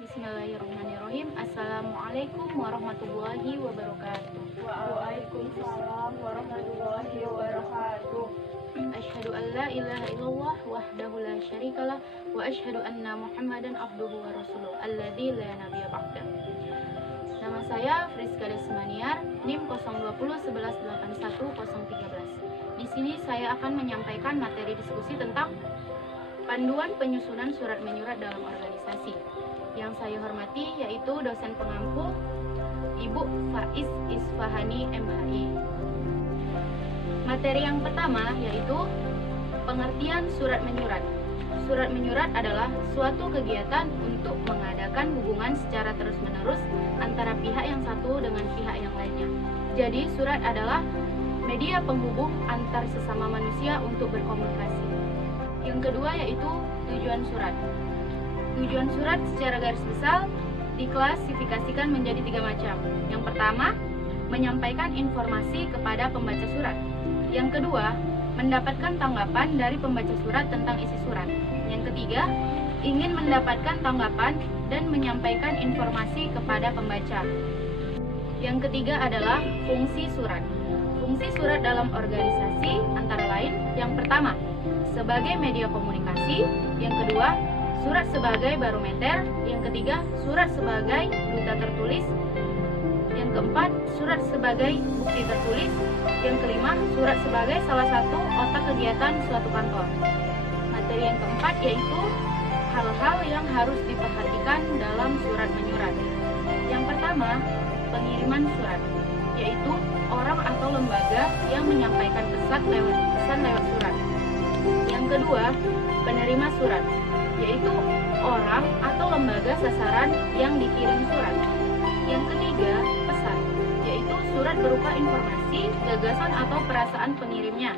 Bismillahirrahmanirrahim. Assalamualaikum warahmatullahi wabarakatuh. Waalaikumsalam warahmatullahi wabarakatuh. Asyhadu an la ilaha illallah wahdahu la syarikalah wa asyhadu anna Muhammadan abduhu wa rasuluh alladzi la nabiyya ba'dah. Nama saya Friska Desmaniar, NIM 02011810013. Di sini saya akan menyampaikan materi diskusi tentang panduan penyusunan surat menyurat dalam organisasi. Yang saya hormati yaitu dosen pengampu Ibu Faiz Isfahani MHI. Materi yang pertama yaitu pengertian surat menyurat. Surat menyurat adalah suatu kegiatan untuk mengadakan hubungan secara terus-menerus antara pihak yang satu dengan pihak yang lainnya. Jadi surat adalah media penghubung antar sesama manusia untuk berkomunikasi. Yang kedua yaitu tujuan surat. Tujuan surat secara garis besar diklasifikasikan menjadi 3 macam. Yang pertama, menyampaikan informasi kepada pembaca surat. Yang kedua, mendapatkan tanggapan dari pembaca surat tentang isi surat. Yang ketiga, ingin mendapatkan tanggapan dan menyampaikan informasi kepada pembaca. Yang ketiga adalah fungsi surat. Fungsi surat dalam organisasi antara lain, yang pertama, sebagai media komunikasi. Yang kedua, surat sebagai barometer. Yang ketiga, surat sebagai duta tertulis. Yang keempat, surat sebagai bukti tertulis. Yang kelima, surat sebagai salah satu otak kegiatan suatu kantor. Materi yang keempat yaitu hal-hal yang harus diperhatikan dalam surat menyurat. Yang pertama, pengiriman surat, yaitu orang atau lembaga yang menyampaikan pesan lewat surat. Yang kedua, penerima surat, yaitu orang atau lembaga sasaran yang dikirim surat. Yang ketiga, pesan, yaitu surat berupa informasi, gagasan atau perasaan pengirimnya.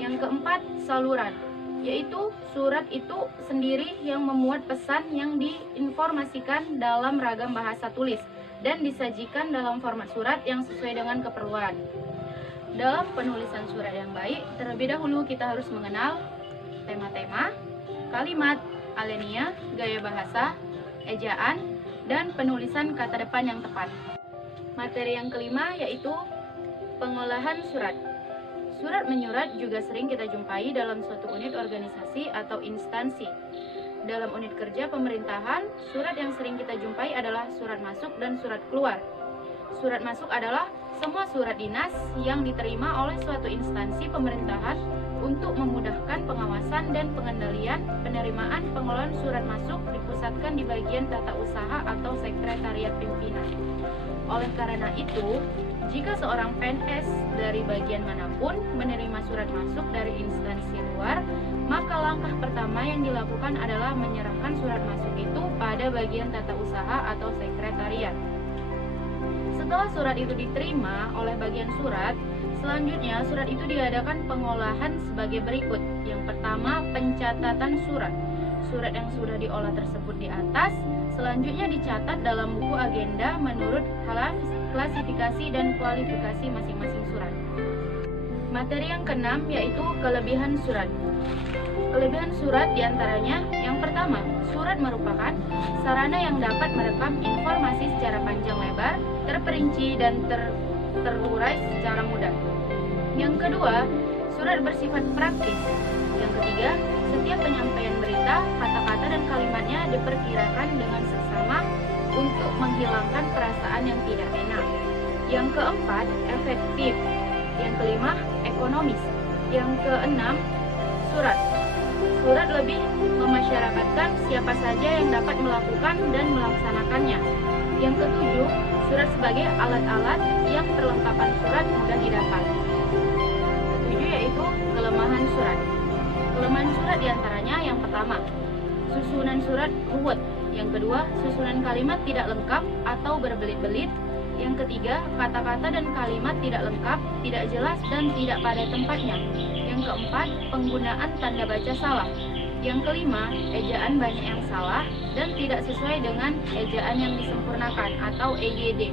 Yang keempat, saluran, yaitu surat itu sendiri yang memuat pesan yang diinformasikan dalam ragam bahasa tulis dan disajikan dalam format surat yang sesuai dengan keperluan. Dalam penulisan surat yang baik, terlebih dahulu kita harus mengenal tema-tema, kalimat, alenia, gaya bahasa, ejaan, dan penulisan kata depan yang tepat. Materi yang kelima yaitu pengolahan surat. Surat menyurat juga sering kita jumpai dalam suatu unit organisasi atau instansi. Dalam unit kerja pemerintahan, surat yang sering kita jumpai adalah surat masuk dan surat keluar. Surat masuk adalah semua surat dinas yang diterima oleh suatu instansi pemerintahan untuk memudahkan pengawasan dan pengendalian penerimaan pengelolaan surat masuk dipusatkan di bagian tata usaha atau sekretariat pimpinan. Oleh karena itu, jika seorang PNS dari bagian manapun menerima surat masuk dari instansi luar, maka langkah pertama yang dilakukan adalah menyerahkan surat masuk itu pada bagian tata usaha atau sekretariat. Setelah surat itu diterima oleh bagian surat, selanjutnya surat itu diadakan pengolahan sebagai berikut. Yang pertama, pencatatan surat. Surat yang sudah diolah tersebut di atas, selanjutnya dicatat dalam buku agenda menurut klasifikasi dan kualifikasi masing-masing surat. Materi yang keenam yaitu kelebihan surat. Kelebihan surat diantaranya, yang pertama, surat merupakan sarana yang dapat merekam informasi secara panjang lebar, terperinci dan terurai secara mudah. Yang kedua, surat bersifat praktis. Yang ketiga, setiap penyampaian berita, kata-kata dan kalimatnya diperkirakan dengan seksama untuk menghilangkan perasaan yang tidak enak. Yang keempat, efektif. Yang kelima, ekonomis. Yang keenam, surat. Surat lebih memasyarakatkan siapa saja yang dapat melakukan dan melaksanakannya. Yang ketujuh, surat sebagai alat-alat yang perlengkapan surat mudah didapat. Ketujuh yaitu kelemahan surat. Kelemahan surat diantaranya yang pertama, susunan surat ruwet. Yang kedua, susunan kalimat tidak lengkap atau berbelit-belit. Yang ketiga, kata-kata dan kalimat tidak lengkap, tidak jelas dan tidak pada tempatnya. Yang keempat, penggunaan tanda baca salah. Yang kelima, ejaan banyak yang salah dan tidak sesuai dengan ejaan yang disempurnakan atau EGD.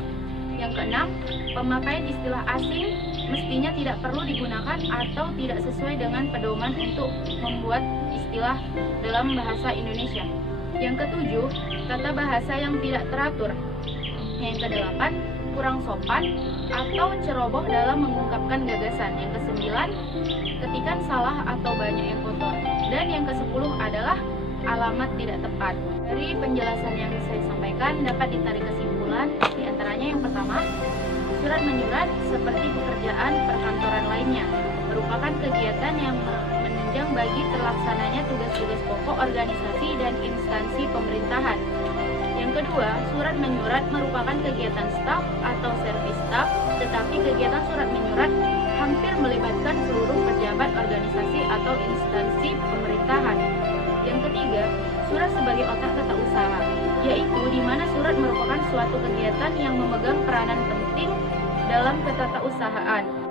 Yang keenam, pemakaian istilah asing mestinya tidak perlu digunakan atau tidak sesuai dengan pedoman untuk membuat istilah dalam bahasa Indonesia. Yang ketujuh, tata bahasa yang tidak teratur. Yang kedelapan, kurang sopan atau ceroboh dalam mengungkapkan gagasan. Yang kesembilan, ketikan salah atau banyak yang kotor. Dan yang kesepuluh adalah alamat tidak tepat. Dari penjelasan yang saya sampaikan dapat ditarik kesimpulan, di antaranya yang pertama, surat menyurat seperti pekerjaan perkantoran lainnya merupakan kegiatan yang menunjang bagi terlaksananya tugas-tugas pokok organisasi dan instansi pemerintahan. Yang kedua, surat menyurat merupakan kegiatan staf atau servis staf, tetapi kegiatan surat menyurat hampir melibatkan seluruh pejabat organisasi atau instansi pemerintahan. Yang ketiga, surat sebagai otak tata usaha, yaitu di mana surat merupakan suatu kegiatan yang memegang peranan penting dalam ketatausahaan.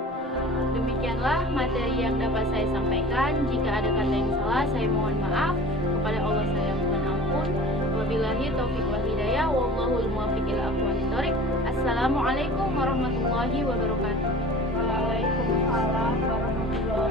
Demikianlah materi yang dapat saya sampaikan. Jika ada kata yang salah, saya mohon maaf. Kepada Allah saya mohon ampun. Wabillahi taufiq wal hidayah. Wallahul muwaffiq ila aqwamit thoriq. Assalamualaikum warahmatullahi wabarakatuh. Waalaikumsalam warahmatullahi